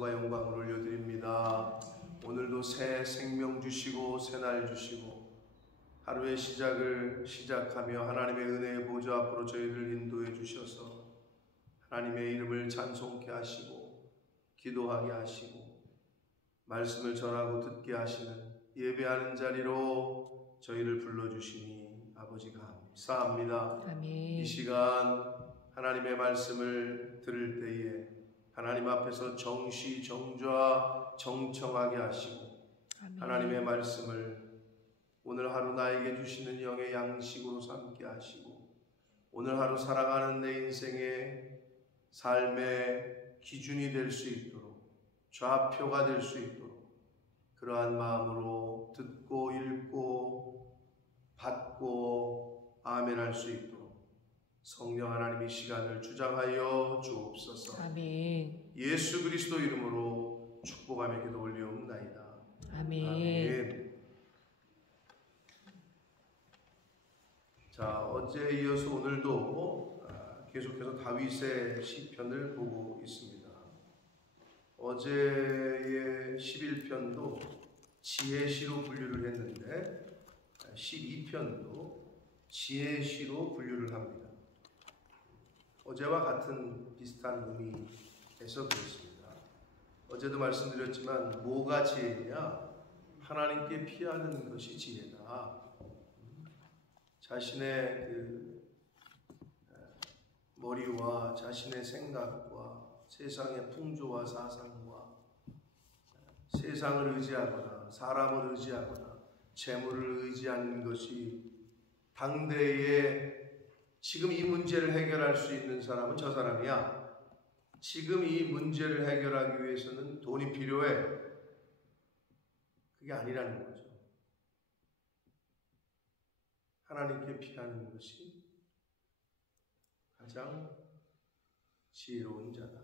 찬송과 영광을 올려드립니다. 오늘도 새 생명 주시고 새 날 주시고 하루의 시작을 시작하며 하나님의 은혜의 보좌 앞으로 저희를 인도해 주셔서 하나님의 이름을 찬송케 하시고 기도하게 하시고 말씀을 전하고 듣게 하시는 예배하는 자리로 저희를 불러주시니 아버지 감사합니다. 아멘. 이 시간 하나님의 말씀을 들을 때에 하나님 앞에서 정시정좌 정청하게 하시고 아멘. 하나님의 말씀을 오늘 하루 나에게 주시는 영의 양식으로 삼게 하시고 오늘 하루 살아가는 내 인생의 삶의 기준이 될 수 있도록 좌표가 될 수 있도록 그러한 마음으로 듣고 읽고 받고 아멘할 수 있도록 성령 하나님의 시간을 주장하여 주옵소서. 아멘. 예수 그리스도 이름으로 축복하며 기도 올리옵나이다. 아멘. 아멘. 자, 어제에 이어서 오늘도 계속해서 다윗의 시편을 보고 있습니다. 어제의 11편도 지혜시로 분류를 했는데 12편도 지혜시로 분류를 합니다. 어제와 같은 비슷한 의미에서 그렇습니다. 어제도 말씀드렸지만 뭐가 지혜냐? 하나님께 피하는 것이 지혜다. 자신의 머리와 자신의 생각과 세상의 풍조와 사상과 세상을 의지하거나 사람을 의지하거나 재물을 의지하는 것이 당대에 지금 이 문제를 해결할 수 있는 사람은 저 사람이야. 지금 이 문제를 해결하기 위해서는 돈이 필요해. 그게 아니라는 거죠. 하나님께 피하는 것이 가장 지혜로운 자다.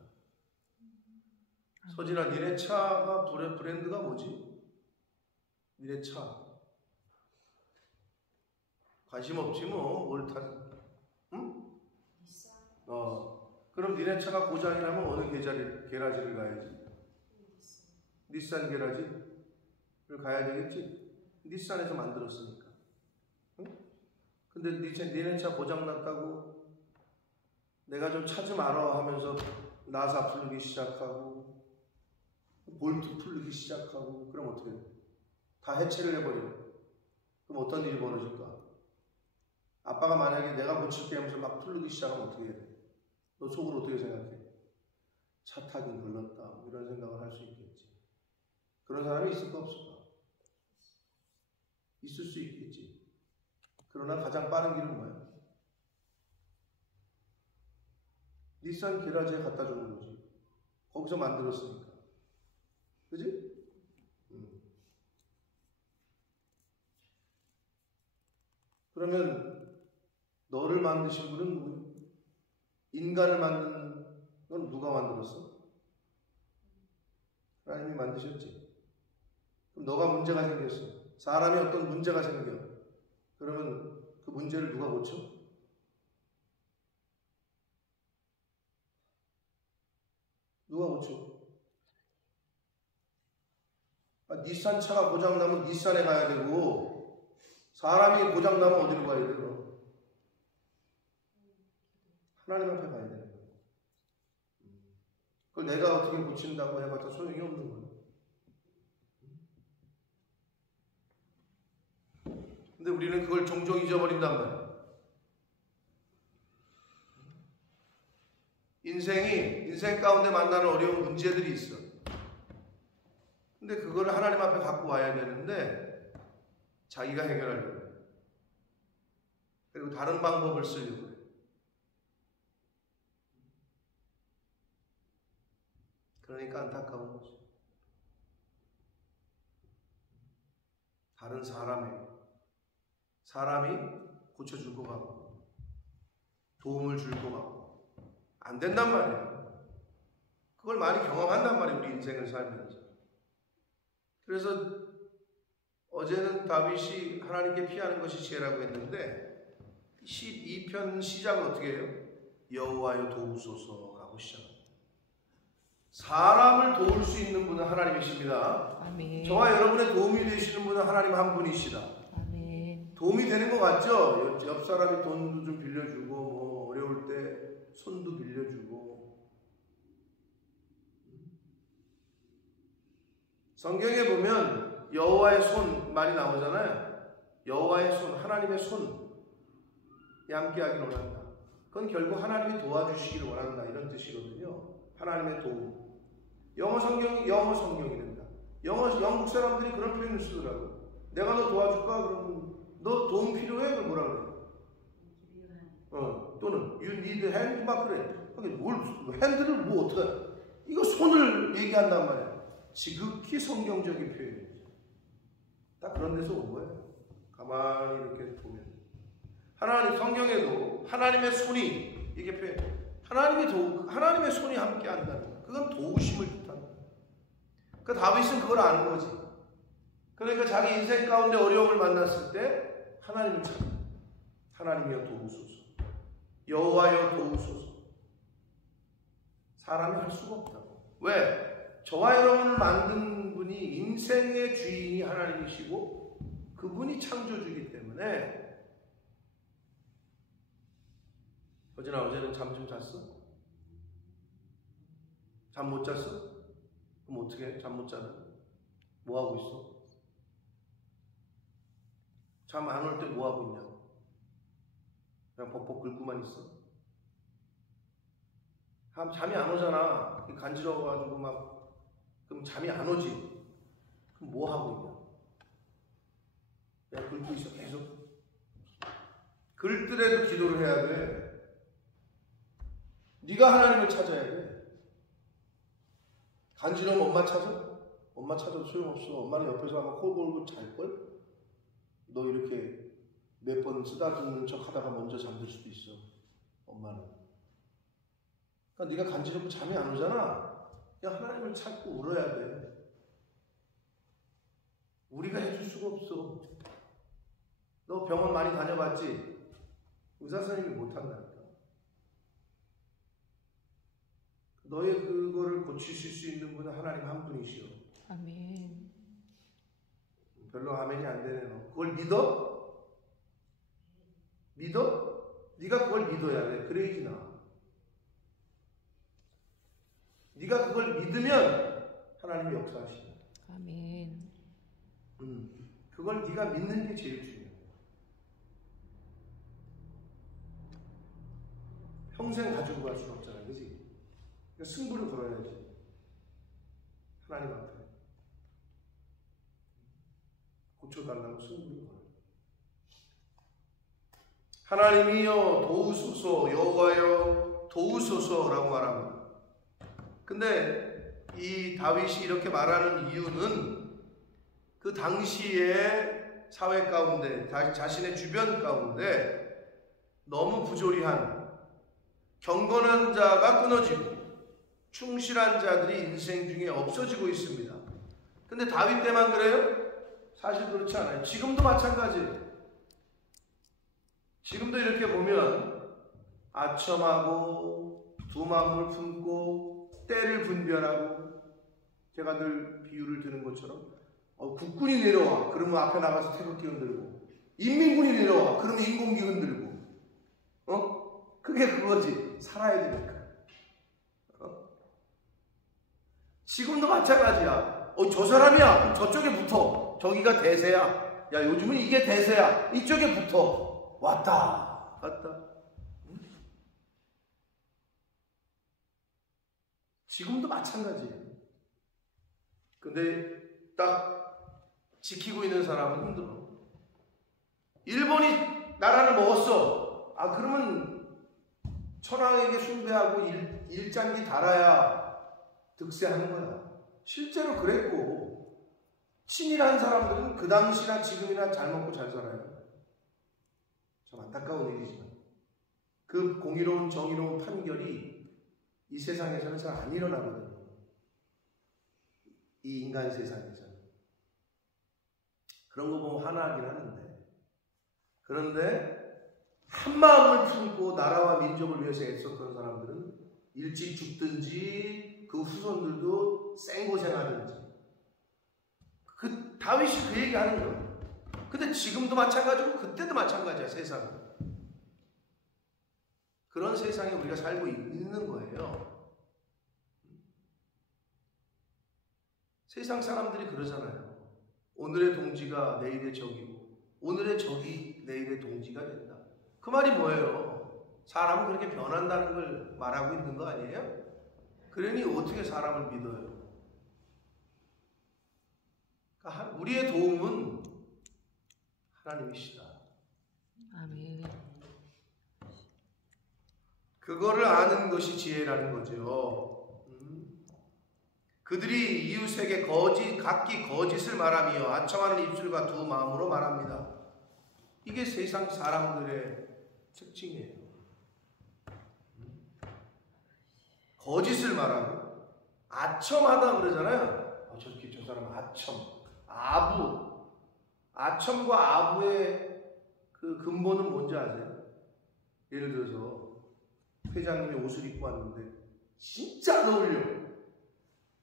서진아, 니네 차가 브랜드가 뭐지? 니네 차. 관심 없지 뭐. 뭘 타? 응? 그럼 니네 차가 고장이 나면 어느 게라지를 가야지? 닛산 게라지를 가야 되겠지? 닛산에서 만들었으니까. 응? 근데 니네 차 고장 났다고 내가 좀 차 좀 알아 하면서 나사 풀기 시작하고 볼트 풀기 시작하고 그럼 어떻게 돼? 다 해체를 해버려. 그럼 어떤 일이 벌어질까? 아빠가 만약에 내가 고칠게 하면서 막 풀기 시작하면 어떻게 해야 돼? 너 속으로 어떻게 생각해? 차 타긴 걸렀다. 이런 생각을 할 수 있겠지. 그런 사람이 있을까 없을까? 있을 수 있겠지. 그러나 가장 빠른 길은 뭐야? 닛산 게라지에 갖다 주는 거지. 거기서 만들었으니까. 그지? 그러면 너를 만드신 분은 누구야? 인간을 만든 건 누가 만들었어? 하나님이 만드셨지. 그럼 너가 문제가 생겼어. 사람이 어떤 문제가 생겨. 그러면 그 문제를 누가 고쳐? 누가 고쳐? 닛산 차가 고장나면 닛산에 가야 되고 사람이 고장나면 어디로 가야 돼요? 하나님 앞에 가야 되는 거예요. 그걸 내가 어떻게 고친다고 해봤자 소용이 없는 거예요. 근데 우리는 그걸 종종 잊어버린단 말이에요. 인생 가운데 만나는 어려운 문제들이 있어. 근데 그걸 하나님 앞에 갖고 와야 되는데 자기가 해결하려고 해요. 그리고 다른 방법을 쓰려고 해요. 그러니까 안타까운 거죠. 다른 사람이 고쳐줄 것 같고 도움을 줄 것 같고 안 된단 말이에요. 그걸 많이 경험한단 말이에요. 우리 인생을 살면서. 그래서 어제는 다윗이 하나님께 피하는 것이 지혜라고 했는데 12편 시작은 어떻게 해요? 여호와여 도우소서라고 시작합니다. 사람을 도울 수 있는 분은 하나님이십니다. 아멘. 저와 여러분의 도움이 되시는 분은 하나님 한 분이시다. 아멘. 도움이 되는 것 같죠? 옆 사람이 돈도 좀 빌려주고 뭐 어려울 때 손도 빌려주고. 성경에 보면 여호와의 손 많이 나오잖아요. 여호와의 손, 하나님의 손이 함께하기를 원한다. 그건 결국 하나님이 도와주시기를 원한다 이런 뜻이거든요. 하나님의 도움. 영어 성경이 된다. 영국 사람들이 그런 표현을 쓰더라고. 내가 너 도와줄까? 그러면 너 도움 필요해? 그럼 뭐라 그래? 또는 you need help? 막 그래. 뭘 핸들을 뭐 어떡해? 이거 손을 얘기한단 말이야. 지극히 성경적인 표현이죠. 딱 그런 데서 온 거예요. 가만히 이렇게 보면 하나님 성경에도 하나님의 손이 이게 표현. 하나님의 손이 함께 한다는 거예요. 그건 도우심을 뜻하는 거예요. 그 다윗은 그걸 아는 거지. 그러니까 자기 인생 가운데 어려움을 만났을 때 하나님을 찾아. 하나님이여 도우소서. 여호와여 도우소서. 사람이 할 수가 없다고. 왜? 저와 여러분을 만든 분이 인생의 주인이 하나님이시고 그분이 창조주이기 때문에. 어제는 잠 좀 잤어? 잠 못 잤어? 그럼 어떻게 해? 잠 못 자면? 뭐 하고 있어? 잠 안 올 때 뭐 하고 있냐? 그냥 벅벅 긁고만 있어? 잠이 안 오잖아. 간지러워가지고 막. 그럼 잠이 안 오지? 그럼 뭐 하고 있냐? 그냥 긁고 있어 계속. 긁더라도 기도를 해야 돼. 네가 하나님을 찾아야 돼. 간지러우면 엄마 찾아? 엄마 찾아도 소용없어. 엄마는 옆에서 아마 코 골고 잘걸? 너 이렇게 몇 번 쓰다듬는 척 하다가 먼저 잠들 수도 있어. 엄마는. 그러니까 네가 간지럽고 잠이 안 오잖아. 그냥 하나님을 찾고 울어야 돼. 우리가 해줄 수가 없어. 너 병원 많이 다녀봤지? 의사 선생님이 못한다니까. 너의 그거를 고치실 수 있는 분은 하나님 한 분이시오. 아멘. 별로 아멘이 안 되네. 너 그걸 믿어? 믿어? 네가 그걸 믿어야 돼. 그래야지 나. 네가 그걸 믿으면 하나님이 역사하시네. 아멘. 그걸 네가 믿는 게 제일 중요해. 평생 가지고 갈 수는 없잖아, 그렇지? 그러니까 승부를 걸어야지. 하나님 앞에 고쳐달라고 승부를 걸어. 하나님이여 도우소서, 여호와여 도우소서라고 말합니다. 근데 이 다윗이 이렇게 말하는 이유는 그 당시의 사회 가운데, 자신의 주변 가운데 너무 부조리한 경건한 자가 끊어지고 충실한 자들이 인생 중에 없어지고 있습니다. 근데 다윗 때만 그래요? 사실 그렇지 않아요. 지금도 마찬가지예요. 지금도 이렇게 보면 아첨하고 두 마음을 품고 때를 분별하고, 제가 늘 비유를 드는 것처럼 국군이 내려와 그러면 앞에 나가서 태극기 흔들고, 인민군이 내려와 그러면 인공기 흔들고, 그게 그거지. 살아야 되니까. 지금도 마찬가지야. 저 사람이야. 그럼 저쪽에 붙어. 저기가 대세야. 야, 요즘은 이게 대세야. 이쪽에 붙어. 왔다. 지금도 마찬가지예요. 근데 딱 지키고 있는 사람은 힘들어. 일본이 나라를 먹었어. 그러면 천황에게 숭배하고 일장기 달아야 득세하는 거야. 실제로 그랬고, 친일한 사람들은 그 당시나 지금이나 잘 먹고 잘 살아요. 참 안타까운 일이지만 그 공의로운 정의로운 판결이 이 세상에서는 잘 안 일어나거든요. 이 인간 세상에서는. 그런 거 보면 화나긴 하는데, 그런데 한 마음을 품고 나라와 민족을 위해서 애썼던 사람들은 일찍 죽든지 그 후손들도 생고생하든지. 그 다윗이 그 얘기하는 거예요. 근데 지금도 마찬가지고 그때도 마찬가지야. 세상은. 그런 세상에 우리가 살고 있는 거예요. 세상 사람들이 그러잖아요. 오늘의 동지가 내일의 적이고 오늘의 적이 내일의 동지가 된다. 그 말이 뭐예요? 사람은 그렇게 변한다는 걸 말하고 있는 거 아니에요? 그러니 어떻게 사람을 믿어요? 그러니까 우리의 도움은 하나님이시다. 아멘. 그거를 아는 것이 지혜라는 거죠. 그들이 이웃에게 각기 거짓을 말하며 아첨하는 입술과 두 마음으로 말합니다. 이게 세상 사람들의 특징이에요. 거짓을 말하고 아첨하다 그러잖아요. 저렇게 저 사람 아첨과 아부의 그 근본은 뭔지 아세요? 예를 들어서 회장님이 옷을 입고 왔는데 진짜 안 어울려.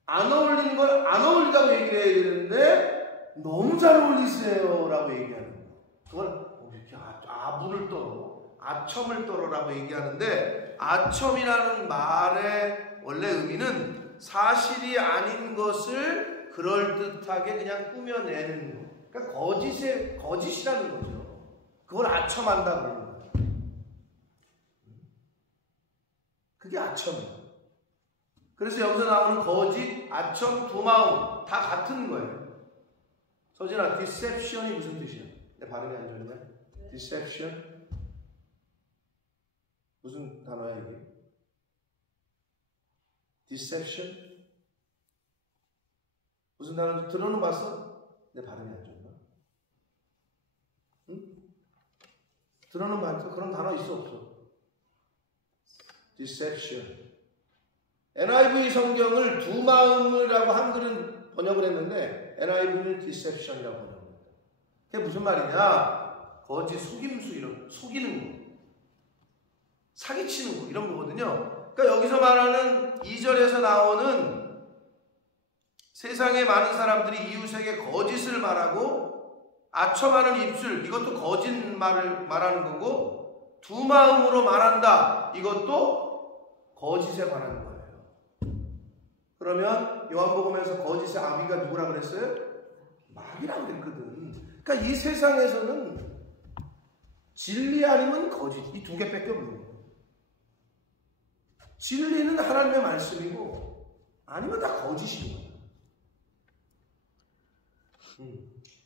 안 어울리는 걸 안 어울리다고 얘기를 해야 되는데 너무 잘 어울리세요 라고 얘기하는 거예요. 그걸 이렇게 아부를 떨어, 아첨을 떨어라고 얘기하는데, 아첨이라는 말의 원래 의미는 사실이 아닌 것을 그럴듯하게 그냥 꾸며내는 거. 그러니까 거짓이라는 거죠. 그걸 아첨한다 그러는 거예요. 그게 아첨이에요. 그래서 여기서 나오는 거짓, 아첨, 두 마음 다 같은 거예요. 서진아, deception이 무슨 뜻이야? 내 발음이 안 좋냐? deception? 무슨 단어야 이게? deception? 무슨 단어인지 들어는 봤어? 내 발음이 안 좋나? 응? 들어는 봤어? 그런 단어 있어 없어? deception. NIV 성경을 두 마음이라고 한글은 번역을 했는데 NIV는 deception이라고 번역합니다. 그게 무슨 말이냐? 거짓, 속임수, 속이는 거, 사기치는 거 이런 거거든요. 그러니까 여기서 말하는 2절에서 나오는 세상에 많은 사람들이 이웃에게 거짓을 말하고 아첨하는 입술, 이것도 거짓말을 말하는 거고, 두 마음으로 말한다, 이것도 거짓에 관한 거예요. 그러면 요한복음에서 거짓의 아비가 누구라 그랬어요? 마귀라고 그랬거든. 그러니까 이 세상에서는 진리 아니면 거짓, 이 두 개밖에 없는 거예요. 진리는 하나님의 말씀이고 아니면 다 거짓인 거예요.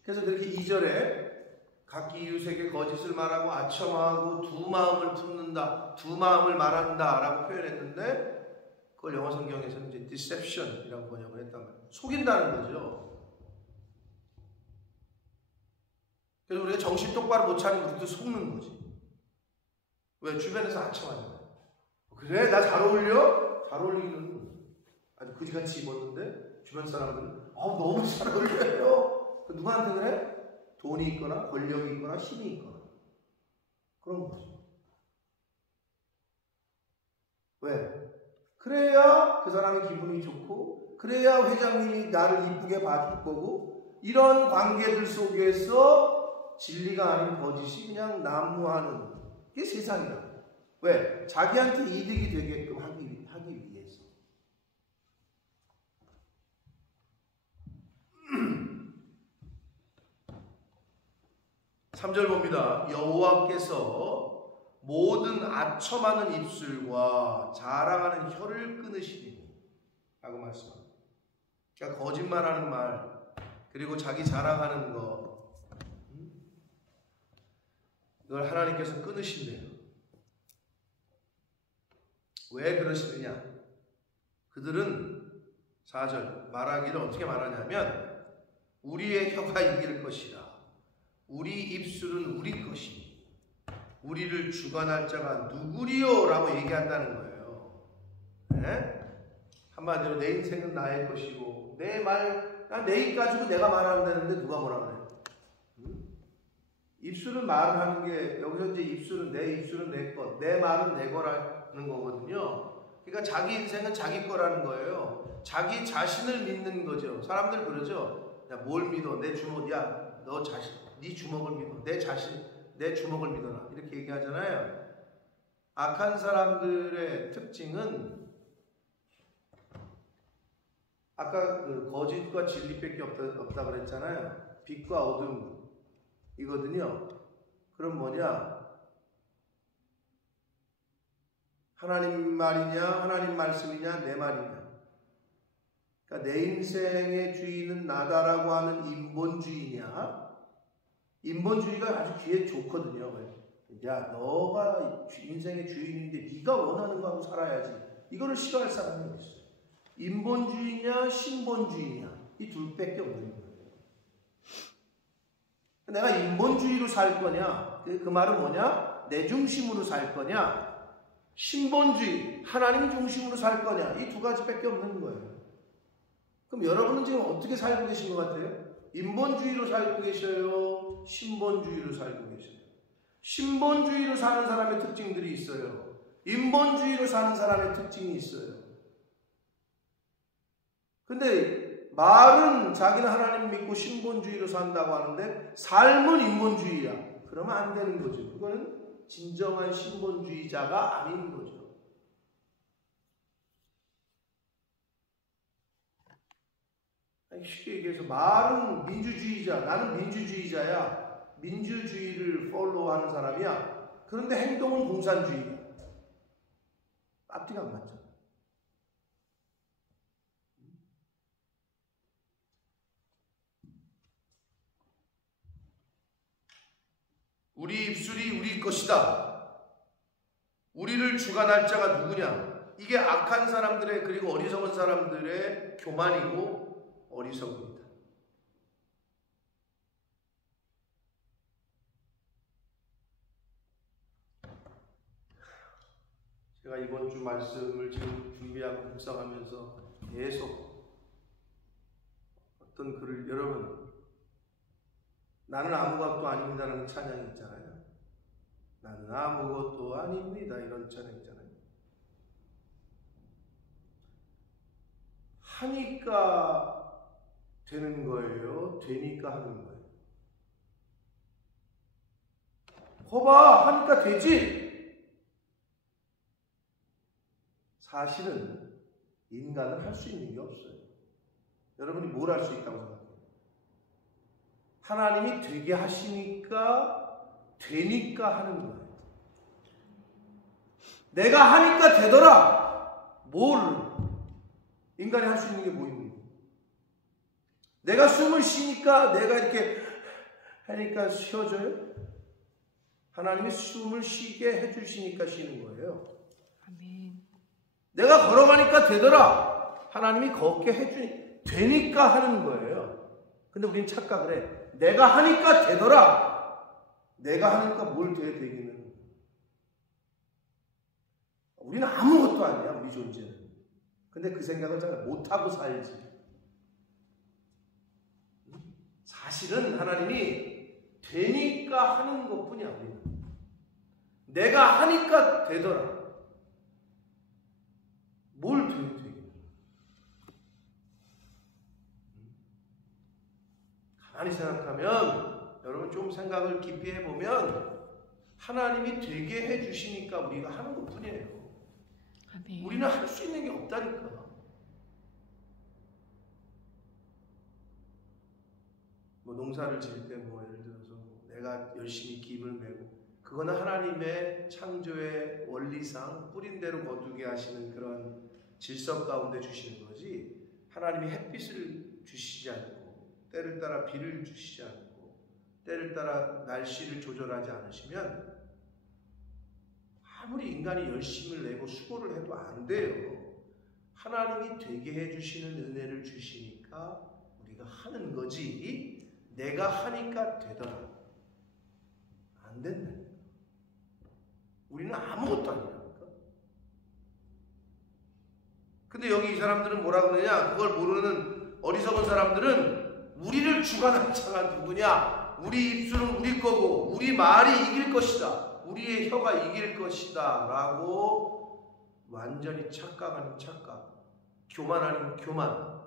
그래서 그렇게 2절에 각기 이웃에게 거짓을 말하고 아첨하고 두 마음을 품는다, 두 마음을 말한다 라고 표현했는데, 그걸 영어 성경에서는 이제 deception이라고 번역을 했단 말이에요. 속인다는 거죠. 그래서 우리가 정신 똑바로 못 차리는 것도 속는 거지. 왜? 주변에서 아첨하는 거야. 그래? 나 잘 어울려? 잘 어울리기는 아주 그지같이 입었는데 주변 사람들은 너무 잘 어울려요. 누구한테 그래? 돈이 있거나 권력이 있거나 힘이 있거나 그런 거죠. 왜? 그래야 그 사람의 기분이 좋고, 그래야 회장님이 나를 이쁘게 봐줄 거고, 이런 관계들 속에서 진리가 아닌 거짓이 그냥 난무하는 게 세상이다. 왜? 자기한테 이득이 되게끔 하기 위해서. 3절 봅니다. 여호와께서 모든 아첨하는 입술과 자랑하는 혀를 끊으시리니 라고 말씀합니다. 그러니까 거짓말하는 말, 그리고 자기 자랑하는 거, 이걸 하나님께서 끊으신대요. 왜 그러시느냐? 그들은 4절 말하기를 어떻게 말하냐면, 우리의 혀가 이길 것이라, 우리 입술은 우리 것이니 우리를 주관할 자가 누구리요? 라고 얘기한다는 거예요. 네? 한마디로 내 인생은 나의 것이고, 내 입 가지고 내가 말한다는데 누가 뭐라 그래? 입술은 말을 하는 게, 여기서 이제 내 입술은 내 것, 내 말은 내 거라는 거거든요. 그러니까 자기 인생은 자기 거라는 거예요. 자기 자신을 믿는 거죠. 사람들 그러죠. 야, 뭘 믿어? 내 주먹, 야, 너 자신, 네 주먹을 믿어. 내 자신, 내 주먹을 믿어라. 이렇게 얘기하잖아요. 악한 사람들의 특징은 아까 그 거짓과 진리밖에 없다 그랬잖아요. 빛과 어둠이거든요. 그럼 뭐냐? 하나님 말이냐, 하나님 말씀이냐, 내 말이냐. 그러니까 내 인생의 주인은 나다라고 하는 인본주의냐? 인본주의가 아주 귀에 좋거든요. 야, 너가 인생의 주인인데 네가 원하는 거 하고 살아야지. 이거를 싫어할 사람이 있어요. 인본주의냐, 신본주의냐, 이 둘밖에 없는 거예요. 내가 인본주의로 살 거냐? 그 말은 뭐냐? 내 중심으로 살 거냐? 신본주의, 하나님 중심으로 살 거냐? 이 두 가지밖에 없는 거예요. 그럼 여러분은 지금 어떻게 살고 계신 것 같아요? 인본주의로 살고 계셔요? 신본주의로 살고 계셔요? 신본주의로 사는 사람의 특징들이 있어요. 인본주의로 사는 사람의 특징이 있어요. 근데 말은 자기는 하나님 믿고 신본주의로 산다고 하는데 삶은 인본주의야. 그러면 안 되는 거죠. 그거는 진정한 신본주의자가 아닌 거죠. 쉽게 얘기해서 말은 민주주의자, 나는 민주주의자야. 민주주의를 팔로우하는 사람이야. 그런데 행동은 공산주의야. 앞뒤가 안 맞죠. 우리 입술이 우리 것이다. 우리를 주관할 자가 누구냐? 이게 악한 사람들의 그리고 어리석은 사람들의 교만이고 어리석음이다. 제가 이번 주 말씀을 지금 준비하고 묵상하면서 계속 어떤 글을 여러분 나는 아무것도 아닙니다라는 찬양이 있잖아요. 나는 아무것도 아닙니다 이런 찬양 있잖아요. 하니까 되는 거예요? 되니까 하는 거예요? 거봐 하니까 되지. 사실은 인간은 할 수 있는 게 없어요. 여러분이 뭘 할 수 있다고 생각해요? 하나님이 되게 하시니까 되니까 하는 거예요. 내가 하니까 되더라. 뭘 인간이 할 수 있는 게 뭐입니까? 내가 숨을 쉬니까 내가 이렇게 하니까 쉬어져요? 하나님이 숨을 쉬게 해주시니까 쉬는 거예요. 아멘. 내가 걸어가니까 되더라. 하나님이 걷게 해주니 되니까 하는 거예요. 근데 우리는 착각을 해. 내가 하니까 되더라. 내가 하니까 뭘 돼야 되기는. 우리는 아무것도 아니야, 우리 존재는. 근데 그 생각을 잘 못하고 살지. 사실은 하나님이 되니까 하는 것뿐이야, 우리는. 내가 하니까 되더라. 뭘 돼야 되겠냐. 가만히 생각하면, 여러분 좀 생각을 깊이 해보면, 하나님이 되게 해주시니까 우리가 하는 것 뿐이에요. 아멘. 우리는 할 수 있는 게 없다니까. 뭐 농사를 지을 때 뭐 예를 들어서 내가 열심히 김을 메고, 그거는 하나님의 창조의 원리상 뿌린 대로 거두게 하시는 그런 질서 가운데 주시는 거지, 하나님이 햇빛을 주시지 않고 때를 따라 비를 주시지 않고 때를 따라 날씨를 조절하지 않으시면 아무리 인간이 열심을 내고 수고를 해도 안 돼요. 하나님이 되게 해주시는 은혜를 주시니까 우리가 하는 거지, 내가 하니까 되더라. 안 된다. 우리는 아무것도 아니라니까. 근데 여기 이 사람들은 뭐라 그러냐? 그걸 모르는 어리석은 사람들은 우리를 주관할 자가 누구냐? 우리 입술은 우리 거고 우리 말이 이길 것이다. 우리의 혀가 이길 것이다 라고 완전히 착각 아닌 착각, 교만 아닌 교만,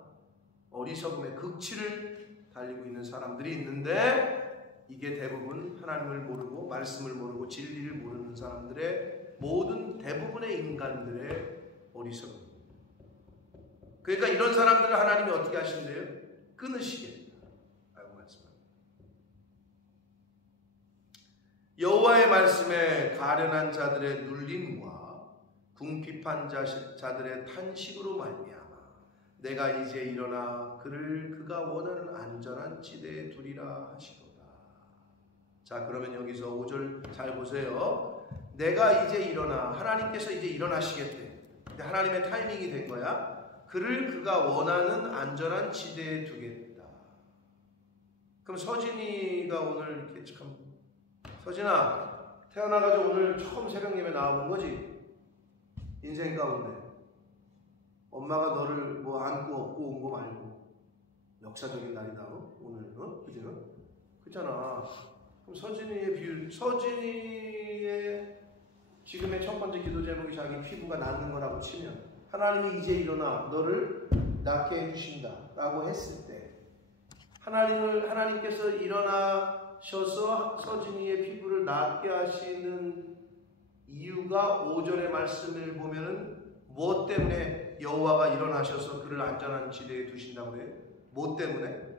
어리석음의 극치를 달리고 있는 사람들이 있는데, 이게 대부분 하나님을 모르고 말씀을 모르고 진리를 모르는 사람들의 모든 대부분의 인간들의 어리석음. 그러니까 이런 사람들을 하나님이 어떻게 하신대요? 끊으시게 라고 말씀합니다. 여호와의 말씀에 가련한 자들의 눌림과 궁핍한 자들의 탄식으로 말미암아 내가 이제 일어나 그를 그가 원하는 안전한 지대에 두리라 하시도다. 자, 그러면 여기서 5절 잘 보세요. 내가 이제 일어나, 하나님께서 이제 일어나시겠대. 근데 하나님의 타이밍이 된 거야. 그를 그가 원하는 안전한 지대에 두겠다. 그럼 서진이가 오늘 이렇게 참, 서진아 태어나가지고 오늘 처음 새벽 예배 나와본 거지? 인생 가운데 엄마가 너를 뭐 안고 업고 온 거 말고 역사적인 날이다. 오늘 그죠? 그렇잖아. 그럼 서진이의 비유, 서진이의 지금의 첫 번째 기도 제목이 자기 피부가 낫는 거라고 치면, 하나님이 이제 일어나 너를 낫게 해주신다 라고 했을 때, 하나님께서 일어나셔서 서진이의 피부를 낫게 하시는 이유가 5절의 말씀을 보면은 뭐 때문에 여호와가 일어나셔서 그를 안전한 지대에 두신다고 해요? 뭐 때문에?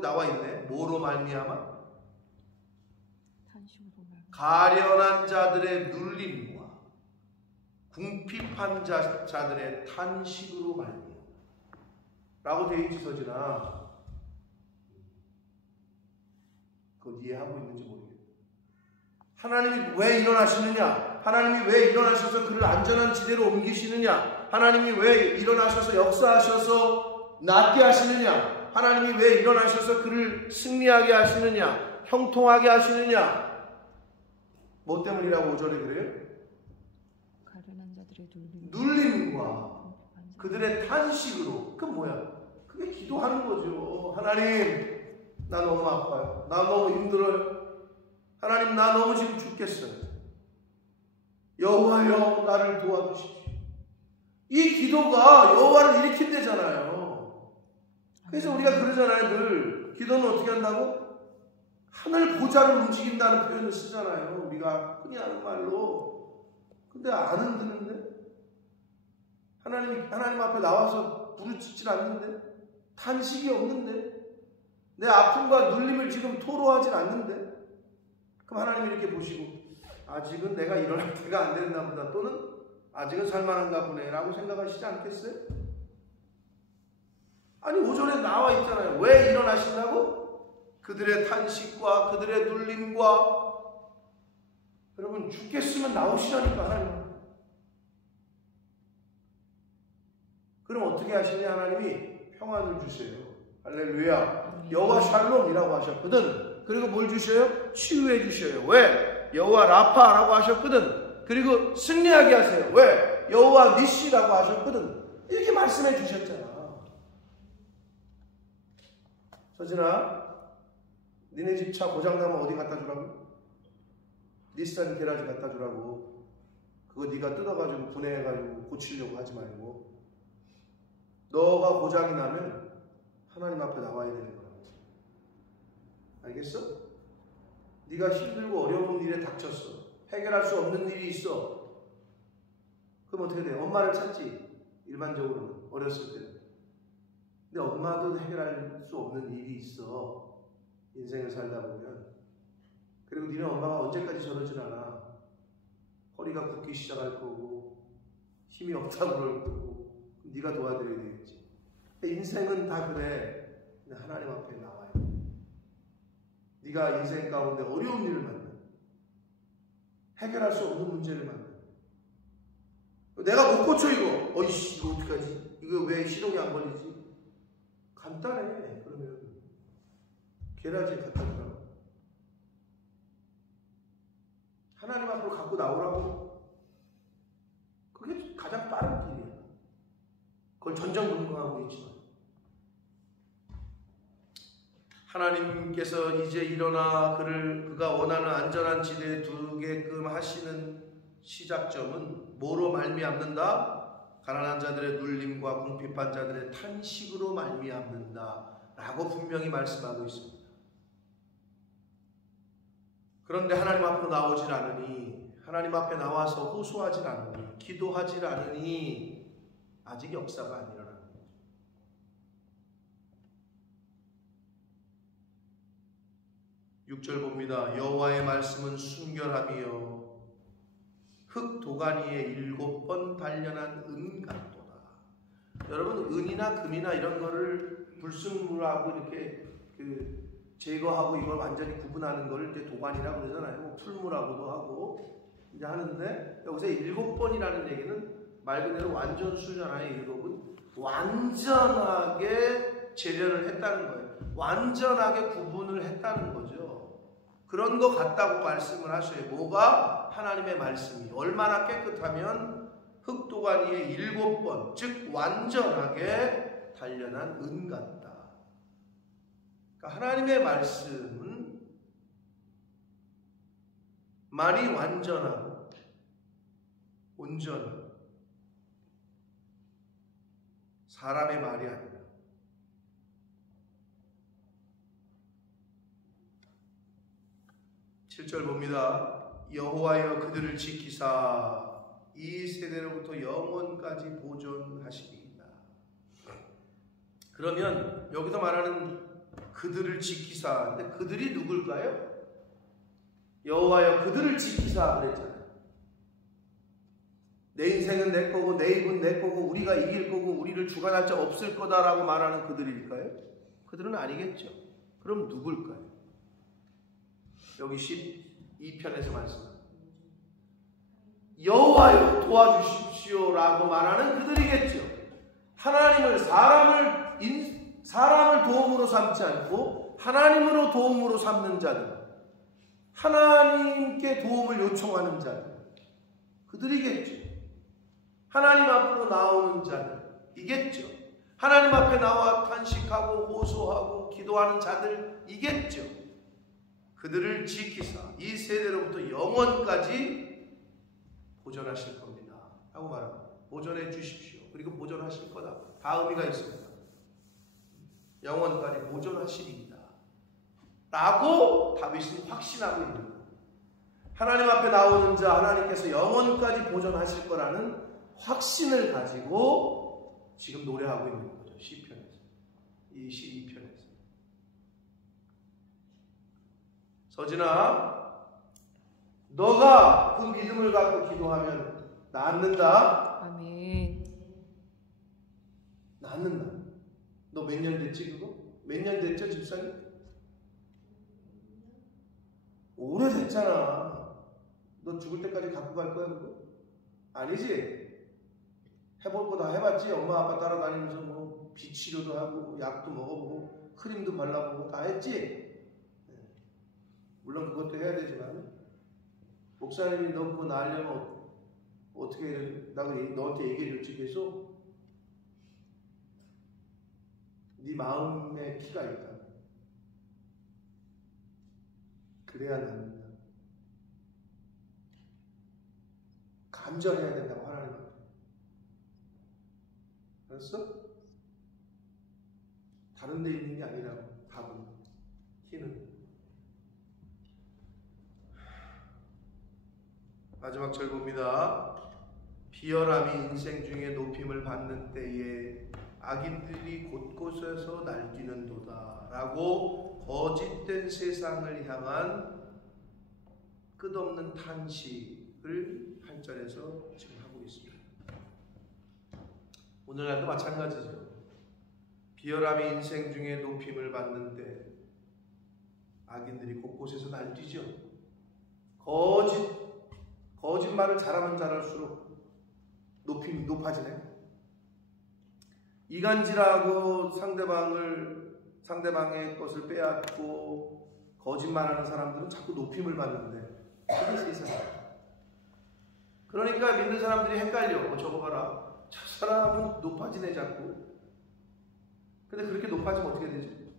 나와 있네. 뭐로 말미암아? 가련한 자들의 눌림과 궁핍한 자들의 탄식으로 말미암아 라고 되어 있지, 서진아. 그거 이해하고 있는지 모르겠네. 하나님이 왜 일어나시느냐? 하나님이 왜 일어나셔서 그를 안전한 지대로 옮기시느냐? 하나님이 왜 일어나셔서 역사하셔서 낫게 하시느냐? 하나님이 왜 일어나셔서 그를 승리하게 하시느냐? 형통하게 하시느냐? 뭐 때문이라고 5절에 그래요? 가련한 자들의 눌림과 그들의 탄식으로. 그 뭐야? 그게 기도하는 거죠. 하나님, 나 너무 아파요. 나 너무 힘들어요. 하나님, 나 너무 지금 죽겠어요. 여호와여, 나를 도와주십시오. 이 기도가 여호와를 일으킨대잖아요. 그래서 우리가 그러잖아요. 늘 기도는 어떻게 한다고? 하늘 보좌를 움직인다는 표현을 쓰잖아요. 우리가 흔히 하는 말로. 근데 안 흔드는데? 하나님 앞에 나와서 부르짖질 않는데? 탄식이 없는데? 내 아픔과 눌림을 지금 토로하진 않는데? 그럼 하나님이 이렇게 보시고, 아직은 내가 일어날 때가 안 됐나 보다, 또는 아직은 살만한가 보네 라고 생각하시지 않겠어요? 아니 5절에 나와 있잖아요. 왜 일어나신다고? 그들의 탄식과 그들의 눌림과. 여러분, 죽겠으면 나오시라니까 하나님. 그럼 어떻게 하시냐? 하나님이 평안을 주세요. 할렐루야. 여호와 샬롬이라고 하셨거든. 그리고 뭘 주셔요? 치유해 주셔요. 왜? 여호와 라파라고 하셨거든. 그리고 승리하게 하세요. 왜? 여호와 니시라고 하셨거든. 이렇게 말씀해 주셨잖아. 서진아, 니네 집 차 고장나면 어디 갖다 주라고? 닛산 게라지 갖다 주라고. 그거 네가 뜯어가지고 분해해가지고 고치려고 하지 말고, 너가 고장이 나면 하나님 앞에 나와야 되는 거야. 알겠어? 네가 힘들고 어려운 일에 닥쳤어. 해결할 수 없는 일이 있어. 그럼 어떻게 돼? 엄마를 찾지. 일반적으로는 어렸을 때는. 근데 엄마도 해결할 수 없는 일이 있어. 인생을 살다 보면. 그리고 니네 엄마가 언제까지 저러진 않아. 허리가 굽기 시작할 거고 힘이 없다고 그럴 거고 네가 도와드려야 되겠지. 인생은 다 그래. 하나님 앞에 나와요. 네가 인생 가운데 어려운 일을 만나, 해결할 수 없는 문제를 만나, 내가 못 고쳐 이거. 어이씨, 이거 어떡하지? 이거 왜 시동이 안 걸리지? 간단해. 그러면 게라지 갖다 주라고. 하나님 앞으로 갖고 나오라고. 그게 가장 빠른 길이야. 그걸 전전긍긍하고 있지만, 하나님께서 이제 일어나 그가 원하는 안전한 지대에 두게끔 하시는 시작점은 뭐로 말미암는다? 가난한 자들의 눌림과 궁핍한 자들의 탄식으로 말미암는다 라고 분명히 말씀하고 있습니다. 그런데 하나님 앞으로 나오질 않으니, 하나님 앞에 나와서 호소하질 않으니, 기도하질 않으니 아직 역사가 안 일어나는 거죠. 6절 봅니다. 여호와의 말씀은 순결함이요 흙 도가니에 7번 단련한 은 같도다. 여러분, 은이나 금이나 이런 거를 불순물하고 이렇게 제거하고 이걸 완전히 구분하는 걸 이제 도가니라고 그러잖아요. 풀물하고도 하고 이제 하는데, 여기서 7번이라는 얘기는 말 그대로 완전수잖아요. 7은 완전하게 재련을 했다는 거예요. 완전하게 구분을 했다는 거죠. 그런 것 같다고 말씀을 하셔요. 뭐가? 하나님의 말씀이 얼마나 깨끗하면 흙도가니에 7번, 즉 완전하게 단련한 은 같다. 그러니까 하나님의 말씀은 많이 완전하고 온전한 사람의 말이 아니라 (7절) 봅니다. 여호와여 그들을 지키사 이 세대로부터 영원까지 보존하시리이다. 그러면 여기서 말하는 그들을 지키사, 근데 그들이 누굴까요? 여호와여 그들을 지키사 그랬잖아요. 내 인생은 내 거고 내 입은 내 거고 우리가 이길 거고 우리를 주관할 자 없을 거다라고 말하는 그들일까요? 그들은 아니겠죠. 그럼 누굴까요? 여기 12편에서 말씀합니다. 여호와여 도와주십시오라고 말하는 그들이겠죠. 하나님을 사람을 도움으로 삼지 않고 하나님으로 도움으로 삼는 자들, 하나님께 도움을 요청하는 자들, 그들이겠죠. 하나님 앞으로 나오는 자들이겠죠. 하나님 앞에 나와 탄식하고 호소하고 기도하는 자들이겠죠. 그들을 지키사 이 세대로부터 영원까지 보존하실 겁니다 하고 말합니다. 보존해 주십시오. 그리고 보존하실 거다. 다 의미가 있습니다. 영원까지 보존하시리이다 라고 다윗은 확신하고 있는 거예요. 하나님 앞에 나오는 자 하나님께서 영원까지 보존하실 거라는 확신을 가지고 지금 노래하고 있는 거죠. 시편에서, 이 12편에서. 서진아, 너가 그 믿음을 갖고 기도하면 낫는다. 아멘. 낫는다. 너 몇 년 됐지 그거? 몇 년 됐죠 집사님? 오래됐잖아. 너 죽을 때까지 갖고 갈 거야 그거? 아니지? 해볼 거 다 해봤지? 엄마 아빠 따라다니면서 뭐 비치료도 하고 약도 먹어보고 크림도 발라보고 다 했지? 물론 그것도 해야 되지만 목사님이 너 그거 나으려면 어떻게 해야 돼? 나 너한테 얘기해줬지 계속? 네 마음에 키가 있다. 그래야 납니다. 간절해야 된다고 하나님 앞에. 알았어? 다른 데 있는 게 아니라고. 답은, 키는. 마지막 절 봅니다. 비열함이 인생 중에 높임을 받는 때에 악인들이 곳곳에서 날뛰는도다 라고 거짓된 세상을 향한 끝없는 탄식을 8절에서 지금 하고 있습니다. 오늘날도 마찬가지죠. 비열함이 인생 중에 높임을 받는 때 악인들이 곳곳에서 날뛰죠. 거짓말을 잘하면 잘할수록 높임이 높아지네. 이간질하고 상대방의 것을 빼앗고 거짓말하는 사람들은 자꾸 높임을 받는데 그게 세상이야. 그러니까 믿는 사람들이 헷갈려. 저거 봐라. 저 사람은 높아지네 자꾸. 근데 그렇게 높아지면 어떻게 되지?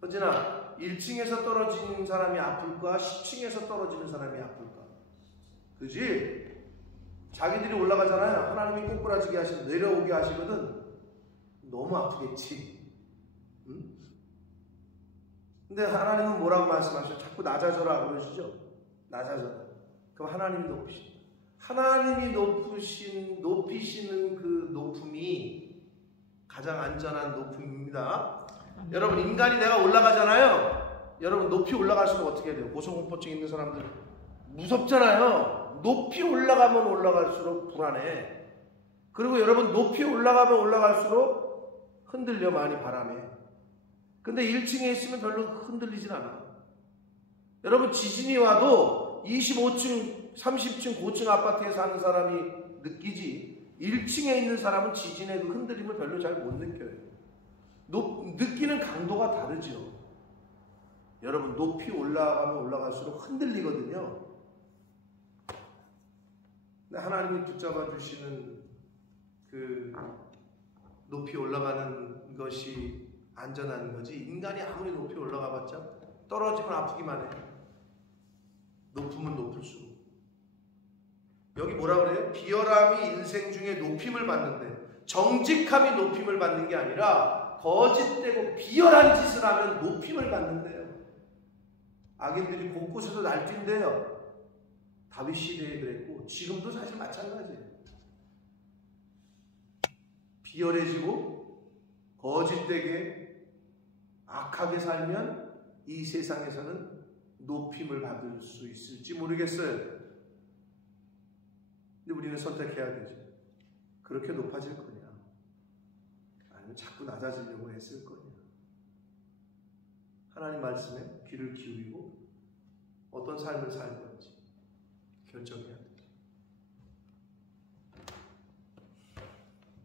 서진아, 1층에서 떨어지는 사람이 아플까? 10층에서 떨어지는 사람이 아플까? 그지? 자기들이 올라가잖아요. 하나님이 꼬꾸라지게 하시고 내려오게 하시거든. 너무 아프겠지. 응? 근데 하나님은 뭐라고 말씀하셔요? 자꾸 낮아져라 그러시죠? 낮아져라. 그럼 하나님이 높이신다. 하나님이 높이시는 그 높음이 가장 안전한 높음입니다. 여러분, 인간이 내가 올라가잖아요. 여러분, 높이 올라갈수록 어떻게 해야 돼요? 고소공포증 있는 사람들 무섭잖아요. 높이 올라가면 올라갈수록 불안해. 그리고 여러분, 높이 올라가면 올라갈수록 흔들려, 많이 바람에. 근데 1층에 있으면 별로 흔들리진 않아. 여러분, 지진이 와도 25층, 30층 고층 아파트에 사는 사람이 느끼지, 1층에 있는 사람은 지진의 그 흔들림을 별로 잘 못 느껴요. 느끼는 강도가 다르죠. 여러분, 높이 올라가면 올라갈수록 흔들리거든요. 근데 하나님이 붙잡아 주시는 그 높이 올라가는 것이 안전한 거지, 인간이 아무리 높이 올라가봤자 떨어지면 아프기만 해. 높으면 높을수록. 여기 뭐라 그래요? 비열함이 인생 중에 높임을 받는데, 정직함이 높임을 받는 게 아니라 거짓되고 비열한 짓을 하면 높임을 받는데요. 악인들이 곳곳에서 날뛴대요. 다윗 시대에 그랬고 지금도 사실 마찬가지예요. 비열해지고 거짓되게 악하게 살면 이 세상에서는 높임을 받을 수 있을지 모르겠어요. 근데 우리는 선택해야 되죠. 그렇게 높아질 거냐, 아니면 자꾸 낮아지려고 했을 거냐. 하나님 말씀에 귀를 기울이고 어떤 삶을 살 건지 결정해야 돼요.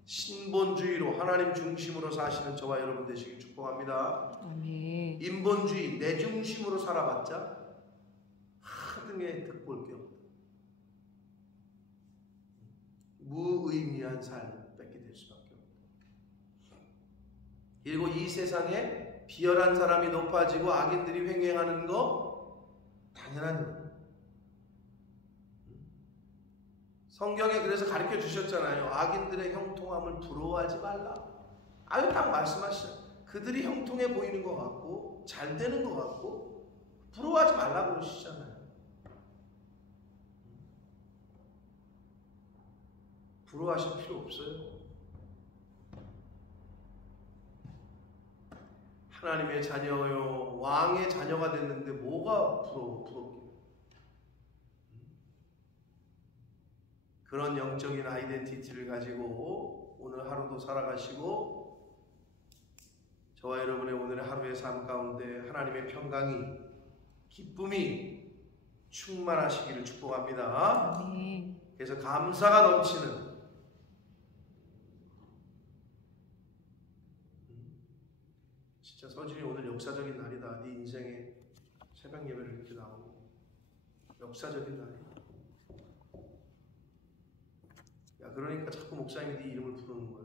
신본주의로 하나님 중심으로 사시는 저와 여러분 되시길 축복합니다. 아멘. 인본주의, 내 중심으로 살아봤자 하등의 득볼 게 없다. 무의미한 삶을 뺏게 될 수밖에 없다. 그리고 이 세상에 비열한 사람이 높아지고 악인들이 횡행하는 거 당연한 거예요. 성경에 그래서 가르쳐 주셨잖아요. 악인들의 형통함을 부러워하지 말라. 아유, 딱 말씀하시죠. 그들이 형통해 보이는 것 같고 잘 되는 것 같고 부러워하지 말라고 그러시잖아요. 부러워하실 필요 없어요. 하나님의 자녀요, 왕의 자녀가 됐는데 뭐가 부럽게. 그런 영적인 아이덴티티를 가지고 오늘 하루도 살아가시고 저와 여러분의 오늘의 하루의 삶 가운데 하나님의 평강이, 기쁨이 충만하시기를 축복합니다. 아멘. 그래서 감사가 넘치는, 진짜 서진이 오늘 역사적인 날이다. 네 인생에 새벽 예배를 이렇게 나오고 역사적인 날이다. 야, 그러니까 자꾸 목사님이 네 이름을 부르는 거야.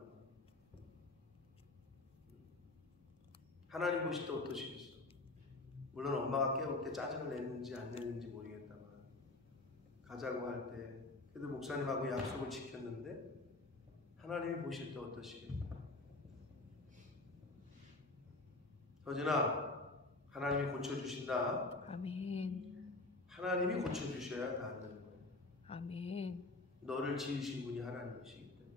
하나님 보실 때 어떠시겠어? 물론 엄마가 깨울 때 짜증을 냈는지 안 냈는지 모르겠다만 가자고 할 때 그래도 목사님하고 약속을 지켰는데 하나님이 보실 때 어떠시겠어? 서진아, 하나님이 고쳐주신다. 아멘. 하나님이 고쳐주셔야 낫는 거예요. 아멘. 너를 지으신 분이 하나님이시기 때문에.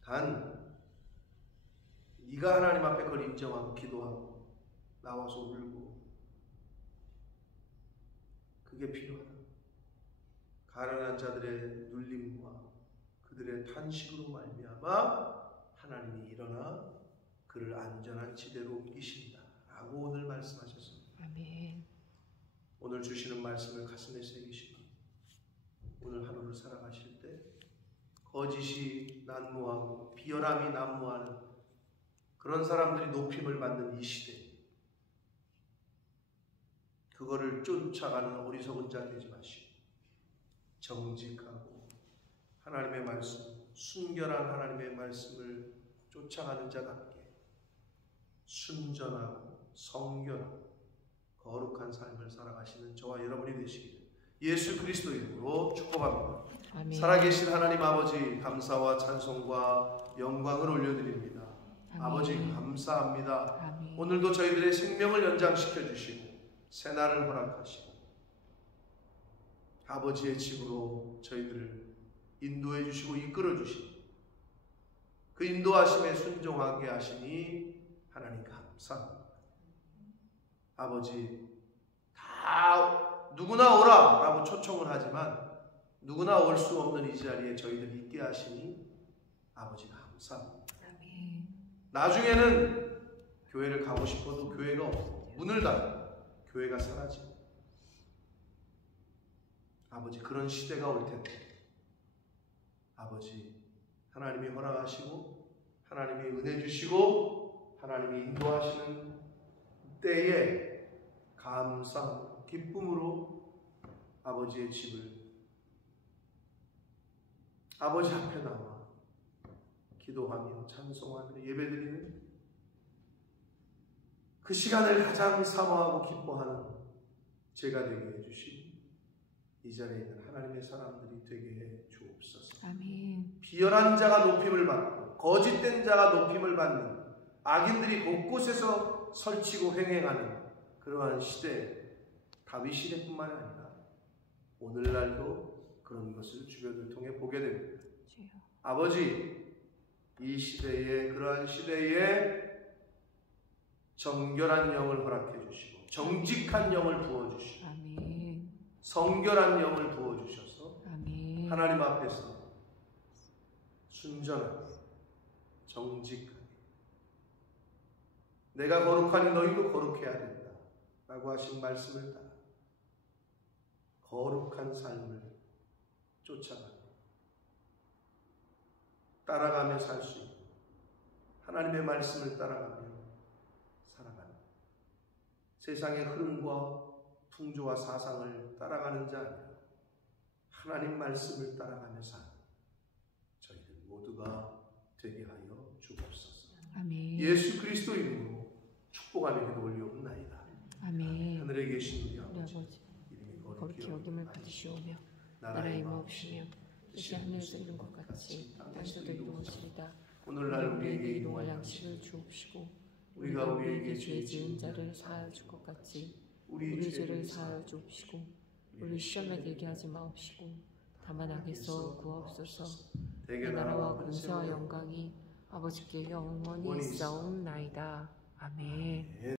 단 네가 하나님 앞에 그걸 인정하고 기도하고 나와서 울고, 그게 필요하다. 가난한 자들의 눌림과 그들의 탄식으로 말미암아 하나님이 일어나 그를 안전한 지대로 옮기신다 라고 오늘 말씀하셨습니다. 아멘. 오늘 주시는 말씀을 가슴에 새기시고 오늘 하루를 살아가실 때 거짓이 난무하고 비열함이 난무하는 그런 사람들이 높임을 받는 이 시대, 그거를 쫓아가는 어리석은 자 되지 마시고 정직하고 하나님의 말씀, 순결한 하나님의 말씀을 쫓아가는 자답게 순전하고 성결하고 거룩한 삶을 살아가시는 저와 여러분이 되시기를 예수 그리스도 이름으로 축복합니다. 아멘. 살아계신 하나님 아버지, 감사와 찬송과 영광을 올려드립니다. 아멘. 아버지 감사합니다. 아멘. 오늘도 저희들의 생명을 연장시켜 주시고 새날을 허락하시고 아버지의 집으로 저희들을 인도해 주시고 이끌어 주시고 그 인도하심에 순종하게 하시니 하나님 감사합니다. 아버지 다 누구나 오라 라고 초청을 하지만 누구나 올 수 없는 이 자리에 저희들이 있게 하시니 아버지 감사합니다. 아멘. 나중에는 교회를 가고 싶어도 교회가 없고 문을 닫고 교회가 사라지고 아버지 그런 시대가 올 텐데 아버지 하나님이 허락하시고 하나님이 은혜 주시고 하나님이 인도하시는 때에 감사 기쁨으로 아버지의 집을 아버지 앞에 나와 기도하며 찬송하며 예배드리는 그 시간을 가장 사모하고 기뻐하는 제가 되게 해주시고 이 자리에 있는 하나님의 사람들이 되게 해 주옵소서. 아멘. 비열한 자가 높임을 받고 거짓된 자가 높임을 받는 악인들이 곳곳에서 설치고 횡행하는 그러한 시대, 다윗 시대뿐만 아니라 오늘날도 그런 것을 주변을 통해 보게 됩니다. 주여. 아버지, 이 시대에 그러한 시대에 정결한 영을 허락해 주시고 정직한 영을 부어 주시고 아멘. 성결한 영을 부어 주셔서 아멘. 하나님 앞에서 순전하게 정직하게 내가 거룩하니 너희도 거룩해야 된다 라고 하신 말씀을 따라 거룩한 삶을 쫓아가고 따라가며 살 수 있고 하나님의 말씀을 따라가며 살아가는 세상의 흐름과 풍조와 사상을 따라가는 자 아니라 하나님 말씀을 따라가며 사는 저희들 모두가 되게 하여 주옵소서. 아멘. 예수 그리스도 이름으로 축복하며 기도 올리옵나이다. 아멘. 하늘에 계신 우리 우리 아버지 아버지 이름이 거룩히 여김을 받으시오며 나라의 임하옵시며 뜻이 하늘에서 이룬 것 같이 땅에서도 이루어지리다. 오늘날 우리에게 일용할 일용할 양식을 주옵시고 우리가 우리에게 죄 지은 자를 사하여 줄 것 같이 우리 우리 죄를 죄를 사하여 주옵시고 우리 시험에 들게 하지 마옵시고 다만 악에서 구하옵소서. 대개 나라와 권세와 영광이 아버지께 영원히 있사옵나이다. 아멘.